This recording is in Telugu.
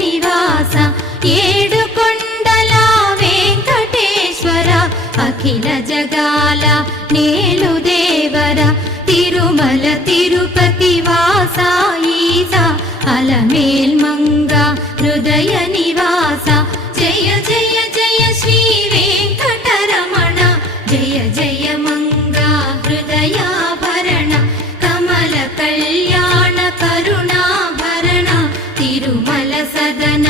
నివాస ఏడుకొండల వెంకటేశ్వర అఖిల జగాల నేలు దేవర తిరుమల తిరుపతి వాస ఈస అలమేల్మంగ హృదయ నివాస జయ జయ జయ శ్రీ వెంకటరమణ జయ జయ మంగ హృదయాభరణ కమల కళ్యాణ కరుణాభరణ తిరుమల సదన